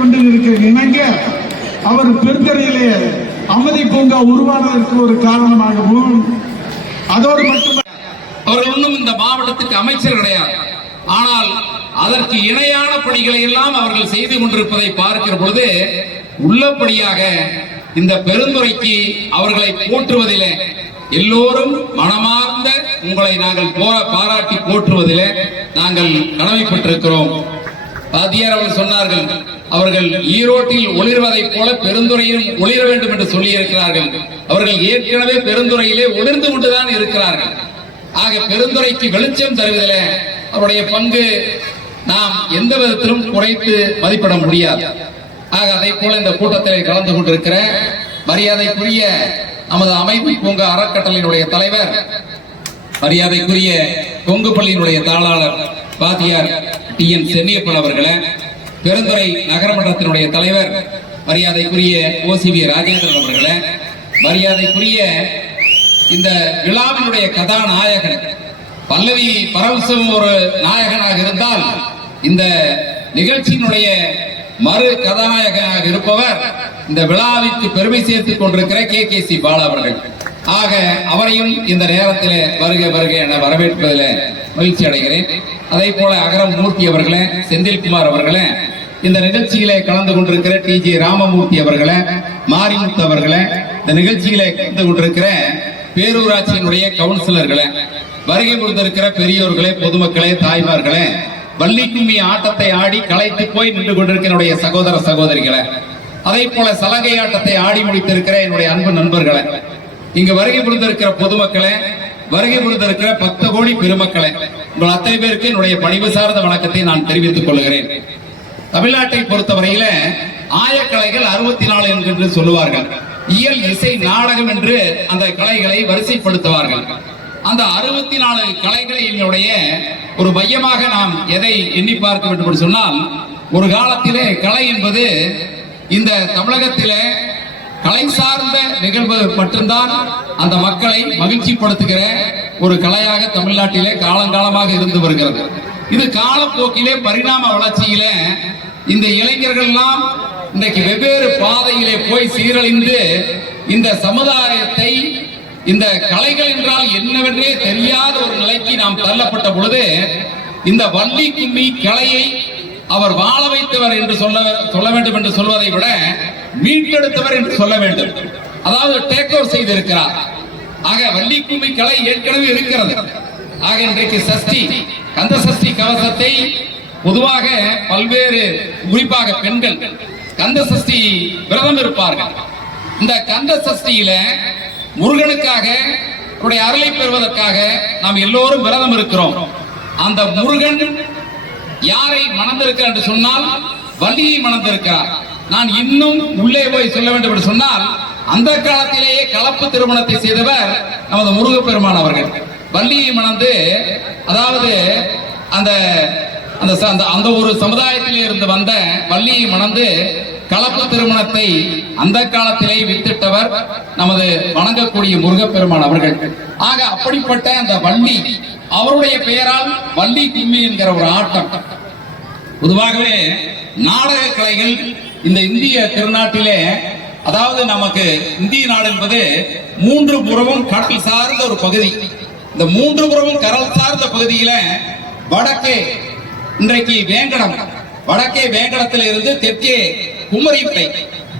கொண்டு இணங்க அவர் பெருந்தரையிலே அமைதி பூங்கா உருவானதற்கு ஒரு காரணமாகவும், அதோடு மட்டுமல்ல அவர்கள் இன்னும் இந்த மாவட்டத்துக்கு அமைச்சர் கிடையாது. ஆனால் அதற்கு இணையான பணிகளை எல்லாம் அவர்கள் செய்து கொண்டிருப்பதை பார்க்கிற பொழுது உள்ளபடியாக இந்த பெருந்துறைக்கு அவர்களை போற்றுவதிலே எல்லோரும் மனமார்ந்த உங்களை நாங்கள் பாராட்டி போற்றுவதிலே நாங்கள் கடமைப்பட்டிருக்கிறோம். பாத்தியார் அவர்கள் சொன்னார்கள், அவர்கள் ஈரோட்டில் ஒளிர்வதை போல பெருந்துறையிலும் ஒளிர வேண்டும் என்று சொல்லி இருக்கிறார்கள். அவர்கள் ஏற்கனவே பெருந்துறையிலே ஒளிர்ந்து கொண்டுதான் இருக்கிறார்கள். ஆக பெருந்துறைக்கு வெளிச்சம் தருவதில் அவருடைய பங்கு நாம் எந்த விதத்திலும் குறைத்து மதிப்பிட முடியாது. ஆக அதை போல இந்த கூட்டத்தில் கலந்து கொண்டிருக்கிற மரியாதைக்குரிய நமது அமைதி பூங்கா அறக்கட்டளையினுடைய தலைவர், மரியாதைக்குரிய கொங்கு பள்ளியினுடைய தாளாளர் பாத்தியார் TN சென்னியப்பன் அவர்களே, பெருந்துறை நகரமன்றத்தினுடைய தலைவர் மரியாதைக்குரிய OCV ராஜேந்திரன் அவர்களே, மரியாதைக்குரிய இந்த விழாவினுடைய கதாநாயகன் பல்லவி பரவசம் ஒரு நாயகனாக இருந்தால் இந்த நிகழ்ச்சியினுடைய மறு கதாநாயகனாக இருப்பவர் இந்த விழாவிற்கு பெருமை சேர்த்துக் கொண்டிருக்கிற KKC பாலா அவர்கள். ஆக அவரையும் இந்த நேரத்தில் வருக வருக என வரவேற்பதில் மகிழ்ச்சி அடைகிறேன். அதே போல அகரம் மூர்த்தி அவர்களே, செந்தில்குமார் அவர்களே, இந்த நிகழ்ச்சியிலே கலந்து கொண்டிருக்கிற TJ ராமமூர்த்தி அவர்களே, மாரிமுத்து அவர்களே, இந்த நிகழ்ச்சியிலே கலந்து கொண்டிருக்கிற பேரூராட்சியினுடைய கவுன்சிலர்களே, வருகை கொடுத்திருக்கிற பெரியோர்களே, பொதுமக்களே, தாய்மார்களே, வள்ளி கும்மி ஆட்டத்தை ஆடி களைத்து போய் நின்று கொண்டிருக்கிற சகோதர சகோதரிகளே, அதே போல சலங்கை ஆட்டத்தை ஆடி முடித்திருக்கிற என்னுடைய அன்பு நண்பர்களே, இங்கு வருகை கொடுத்திருக்கிற பொதுமக்களே, வருகை கொடுத்திருக்கிற 10 கோடி பெருமக்களே, உங்கள் அத்தனை பேருக்கு என்னுடைய பணிவு சார்ந்த வணக்கத்தை நான் தெரிவித்துக் கொள்கிறேன். தமிழ்நாட்டை பொறுத்தவரையில ஆயக்கலைகள் 64 என்று சொல்லுவார்கள். இயல், இசை, நாடகம் என்று அந்த கலைகளை வரிசைப்படுத்துவார்கள். அந்த 64 கலைகளை என்னுடைய ஒரு மையமாக நாம் எதை எண்ணி பார்க்க வேண்டும் என்று சொன்னால், ஒரு காலத்திலே கலை என்பது இந்த தமிழகத்திலே கலை சார்ந்த நிகழ்வு மட்டும்தான் அந்த மக்களை மகிழ்ச்சிப்படுத்துகிற ஒரு கலையாக தமிழ்நாட்டிலே காலங்காலமாக இருந்து வருகிறது. இது காலப்போக்கிலே பரிணாம வளர்ச்சியிலே இந்த இளைஞர்கள் எல்லாம் இன்றைக்கு வெவ்வேறு பாதையிலே போய் சீரழிந்து இந்த சமுதாயத்தை இந்த கலைகள் என்றால் என்னவென்றே தெரியாத ஒரு நிலைக்கு நாம் தள்ளப்பட்ட பொழுது இந்த வள்ளி கும்மி கலையை அவர் வாழ வைத்தவர் என்று சொல்ல வேண்டும் என்று சொல்வதை விட மீட்டெடுத்தவர் என்று சொல்ல வேண்டும். அதாவது டேக் ஓவர் செய்திருக்கிறார். ஆக வள்ளி கும்மி கலை ஏற்கனவே இருக்கிறது. ஆக இன்றைக்கு சஷ்டி, கந்த சஷ்டி கவசத்தை பொதுவாக பல்வேறு, குறிப்பாக பெண்கள் கந்த சஷ்டி விரதம் இருப்பார்கள். இந்த கந்த சஷ்டியில முருகனுக்காக அருளை பெறுவதற்காக நாம் எல்லோரும் விரதம் இருக்கிறோம். அந்த முருகன் யாரை மணந்திருக்கிறார் என்று சொன்னால் வள்ளியை மணந்திருக்கிறார். நான் இன்னும் உள்ளே போய் சொல்ல வேண்டும் என்று சொன்னால், அந்த காலத்திலேயே கலப்பு திருமணத்தை செய்தவர் நமது முருகப்பெருமான் அவர்கள். வள்ளியை மணந்து, அதாவது அந்த அந்த ஒரு சமுதாயத்திலே இருந்து வந்த வள்ளியை மணந்து கலப்பு திருமணத்தை அந்த காலத்திலே வித்திட்டவர் நமது வணங்கக்கூடிய முருகப்பெருமான் அவர்கள். ஆக அப்படிப்பட்ட அந்த வள்ளி, அவருடைய பெயரால் வள்ளி கும்மி என்கிற ஒரு ஆட்டம். பொதுவாகவே நாடக கலைகள் இந்த இந்திய திருநாட்டிலே, அதாவது நமக்கு இந்திய நாடு என்பது 3 புறமும் கடல் சார்ந்த ஒரு பகுதி. இந்த 3 புறமும் கடல் சார்ந்த பகுதியில வடக்கே இன்றைக்கு வேங்கடம், வடக்கே வேங்கடத்தில் இருந்து தெற்கே குமரிப்பை,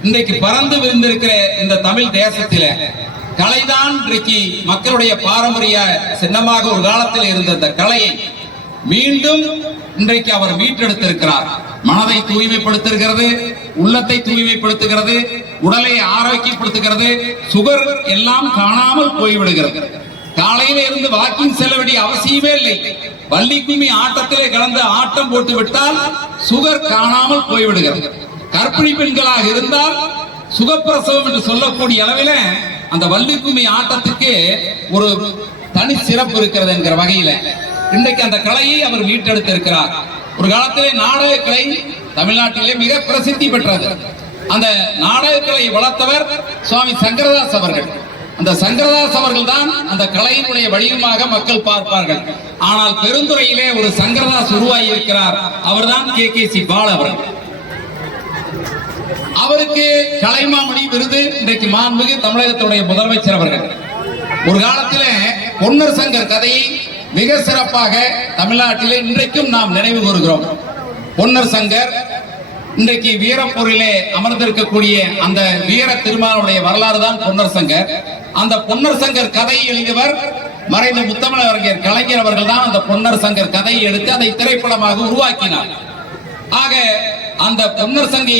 இன்றைக்கு பறந்து விரிந்திருக்கிற இந்த தமிழ் தேசத்தில கலைதான் இன்றைக்கு மக்களுடைய பாரம்பரிய சின்னமாக ஒரு காலத்தில் இருந்த இந்த கலையை மீண்டும் இன்றைக்கு அவர் மீட்டெடுத்திருக்கிறார். மனதை தூய்மைப்படுத்துகிறது, உள்ளத்தை தூய்மைப்படுத்துகிறது, உடலை ஆரோக்கியப்படுத்துகிறது, சுகர் எல்லாம் காணாமல் போய்விடுகிறது. காலையில இருந்து வாக்கிங் செல்ல வேண்டிய அவசியமே இல்லை. வள்ளி கும்மி ஆட்டத்திலே கலந்து ஆட்டம் போட்டு விட்டால் சுகர் காணாமல் போய்விடுகிறது. கர்ப்பிணி பெண்களாக இருந்தால் சுகப்பிரசவம் என்று சொல்லக்கூடிய அளவில் அந்த வள்ளி கும்மி ஆட்டத்துக்கு ஒரு தனி சிறப்பு இருக்கிறது என்கிற வகையில இன்றைக்கு அந்த கலையை அவர் மீட்டெடுத்திருக்கிறார். ஒரு காலத்திலே நாடக கலை தமிழ்நாட்டிலே மிக பிரசித்தி பெற்றது. அந்த நாடக கலையை வளர்த்தவர் சுவாமி சங்கரதாஸ் அவர்கள். அந்த சங்கரதாஸ் அவர்கள் தான் அந்த கலையினுடைய வடிவமாக மக்கள் பார்ப்பார்கள். ஆனால் பெருந்துறையிலே ஒரு சங்கரதாஸ் உருவாகி இருக்கிறார். அவர்தான் KKC பாலா அவர்கள். அவருக்கு கலைமாமணி விருது இன்றைக்கு மாண்புமிகு தமிழகத்துடைய முதலமைச்சர் அவர்கள். ஒரு காலத்தில் பொன்னர் சங்கர் கதையை மிக சிறப்பாக தமிழ்நாட்டிலே இன்றைக்கும் நாம் நினைவு கூறுகிறோம். பொன்னர் சங்கர் இன்றைக்கு வீரப்பூரிலே அமர்ந்திருக்கக்கூடிய அந்த வீர திருமாலுடைய வரலாறு தான் பொன்னர் சங்கர். அந்த பொன்னர் சங்கர் கதையை எழுதியவர் மறைந்த முத்தமிழறிஞர் கலைஞர் அவர்கள் தான் அந்த பொன்னர் சங்கர் கதையை எடுத்து அதை திரைப்படமாக உருவாக்கினார். ஆக அந்த பொன்னர் சங்கர்